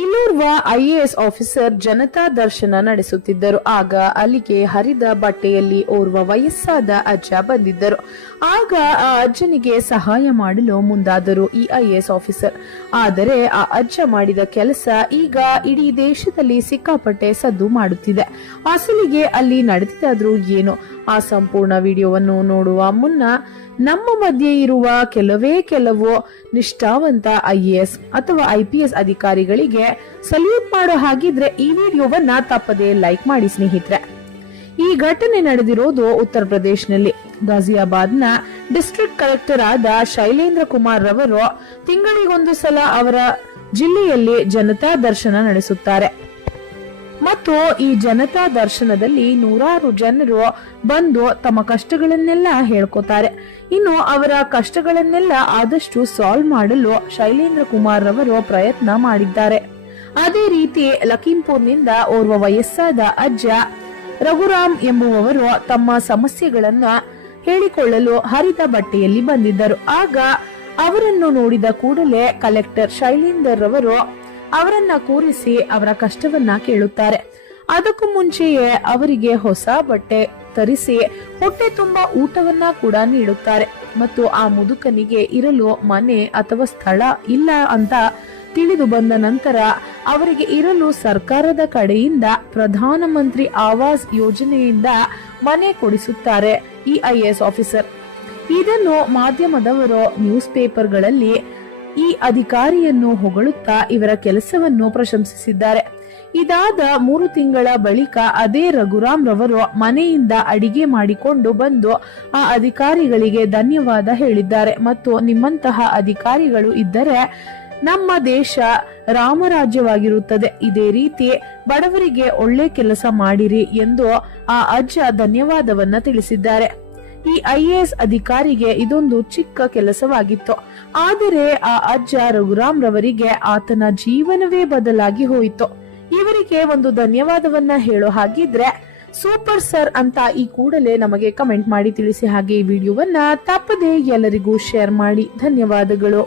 ಇಲ್ಲೋರ್ವ IAS officer Janata ದರ್ಶನ ನಡೆಸುತ್ತಿದ್ದರು. ಆಗ ಅಲ್ಲಿಗೆ ಹರಿದ ಬಟ್ಟೆಯಲ್ಲಿ ಓರ್ವ ವಯಸ್ಸಾದ ಅಜ್ಜ ಬಂದಿದ್ದರು. ಆಗ ಆ ಅಜ್ಜನಿಗೆ ಸಹಾಯ ಮಾಡಲು ಮುಂದಾದರು ಈ ಐಎಎಸ್ ಆಫೀಸರ್. ಆದರೆ ಆ ಅಜ್ಜ ಮಾಡಿದ ಕೆಲಸ ಈಗ ಇಡೀ ದೇಶದಲ್ಲಿ ಸಿಕ್ಕಾಪಟ್ಟೆ ಸದ್ದು ಮಾಡುತ್ತಿದೆ. ಅಸಲಿಗೆ ಅಲ್ಲಿ ನಡೆದಿದ್ದಾದ್ರೂ ಏನು? ಆ ಸಂಪೂರ್ಣ ವಿಡಿಯೋವನ್ನು ನೋಡುವ ಮುನ್ನ ನಮ್ಮ ಮಧ್ಯೆ ಇರುವ ಕೆಲವು ನಿಷ್ಠಾವಂತ ಐಎಎಸ್ ಅಥವಾ ಐಪಿಎಸ್ ಅಧಿಕಾರಿಗಳಿಗೆ ಸಲ್ಯೂಟ್ ಮಾಡೋ ಹಾಗಿದ್ರೆ ಈ ವಿಡಿಯೋವನ್ನ ತಪ್ಪದೆ ಲೈಕ್ ಮಾಡಿ ಸ್ನೇಹಿತರೆ. ಈ ಘಟನೆ ನಡೆದಿರೋದು ಉತ್ತರ ಪ್ರದೇಶನಲ್ಲಿ. ಗಾಜಿಯಾಬಾದ್ನ ಡಿಸ್ಟ್ರಿಕ್ಟ್ ಕಲೆಕ್ಟರ್ ಆದ ಶೈಲೇಂದ್ರ ಕುಮಾರ್ ರವರು ತಿಂಗಳಿಗೊಂದು ಸಲ ಅವರ ಜಿಲ್ಲೆಯಲ್ಲಿ ಜನತಾ ದರ್ಶನ ನಡೆಸುತ್ತಾರೆ ಮತ್ತು ಈ ಜನತಾ ದರ್ಶನದಲ್ಲಿ ನೂರಾರು ಜನರು ಬಂದು ತಮ್ಮ ಕಷ್ಟಗಳನ್ನೆಲ್ಲ ಹೇಳ್ಕೊತಾರೆ. ಇನ್ನು ಅವರ ಕಷ್ಟಗಳನ್ನೆಲ್ಲ ಆದಷ್ಟು ಸಾಲ್ವ್ ಮಾಡಲು ಶೈಲೇಂದ್ರ ಕುಮಾರ್ ರವರು ಪ್ರಯತ್ನ ಮಾಡಿದ್ದಾರೆ. ಅದೇ ರೀತಿ ಲಖೀಂಪುರ್ನಿಂದ ಓರ್ವ ವಯಸ್ಸಾದ ಅಜ್ಜ ರಘುರಾಮ್ ಎಂಬುವವರು ತಮ್ಮ ಸಮಸ್ಯೆಗಳನ್ನ ಹೇಳಿಕೊಳ್ಳಲು ಹರಿದ ಬಟ್ಟೆಯಲ್ಲಿ ಬಂದಿದ್ದರು. ಆಗ ಅವರನ್ನು ನೋಡಿದ ಕೂಡಲೇ ಕಲೆಕ್ಟರ್ ಶೈಲೇಂದರ್ ರವರು ಅವರನ್ನ ಕೂರಿಸಿ ಅವರ ಕಷ್ಟವನ್ನ ಕೇಳುತ್ತಾರೆ. ಅದಕ್ಕೂ ಮುಂಚೆಯೇ ಅವರಿಗೆ ಹೊಸ ಬಟ್ಟೆ ತರಿಸಿ ಹೊಟ್ಟೆ ತುಂಬಾ ಊಟವನ್ನ ಕೂಡ ನೀಡುತ್ತಾರೆ ಮತ್ತು ಆ ಮುದುಕನಿಗೆ ಇರಲು ಮನೆ ಅಥವಾ ಸ್ಥಳ ಇಲ್ಲ ಅಂತ ತಿಳಿದು ಬಂದ ನಂತರ ಅವರಿಗೆ ಇರಲು ಸರ್ಕಾರದ ಕಡೆಯಿಂದ ಪ್ರಧಾನಮಂತ್ರಿ ಆವಾಸ್ ಯೋಜನೆಯಿಂದ ಮನೆ ಕೊಡಿಸುತ್ತಾರೆ ಈ ಐಎಎಸ್ ಆಫೀಸರ್. ಇದನ್ನು ಮಾಧ್ಯಮದವರು ನ್ಯೂಸ್ ಪೇಪರ್ಗಳಲ್ಲಿ ಈ ಅಧಿಕಾರಿಯನ್ನು ಹೊಗಳುತ್ತಾ ಇವರ ಕೆಲಸವನ್ನು ಪ್ರಶಂಸಿಸಿದ್ದಾರೆ. ಇದಾದ 3 ತಿಂಗಳ ಬಳಿಕ ಅದೇ ರಘುರಾಮ್ ರವರು ಮನೆಯಿಂದ ಅಡಿಗೆ ಮಾಡಿಕೊಂಡು ಬಂದು ಆ ಅಧಿಕಾರಿಗಳಿಗೆ ಧನ್ಯವಾದ ಹೇಳಿದ್ದಾರೆ ಮತ್ತು ನಿಮ್ಮಂತಹ ಅಧಿಕಾರಿಗಳು ಇದ್ದರೆ ನಮ್ಮ ದೇಶ ರಾಮರಾಜ್ಯವಾಗಿರುತ್ತದೆ. ಇದೇ ರೀತಿ ಬಡವರಿಗೆ ಒಳ್ಳೆ ಕೆಲಸ ಮಾಡಿರಿ ಎಂದು ಆ ಅಜ್ಜ ಧನ್ಯವಾದವನ್ನ ತಿಳಿಸಿದ್ದಾರೆ. ಈ ಐಎಎಸ್ ಅಧಿಕಾರಿಗೆ ಇದೊಂದು ಚಿಕ್ಕ ಕೆಲಸವಾಗಿತ್ತು. ಆದರೆ ಆ ಅಜ್ಜ ರಘುರಾಮ್ ರವರಿಗೆ ಆತನ ಜೀವನವೇ ಬದಲಾಗಿ ಹೋಯಿತು. ಇವರಿಗೆ ಒಂದು ಧನ್ಯವಾದವನ್ನ ಹೇಳೋ ಹಾಗಿದ್ರೆ ಸೂಪರ್ ಸರ್ ಅಂತ ಈ ಕೂಡಲೇ ನಮಗೆ ಕಮೆಂಟ್ ಮಾಡಿ ತಿಳಿಸಿ. ಹಾಗೆ ಈ ವಿಡಿಯೋವನ್ನ ತಪ್ಪದೆ ಎಲ್ಲರಿಗೂ ಶೇರ್ ಮಾಡಿ. ಧನ್ಯವಾದಗಳು.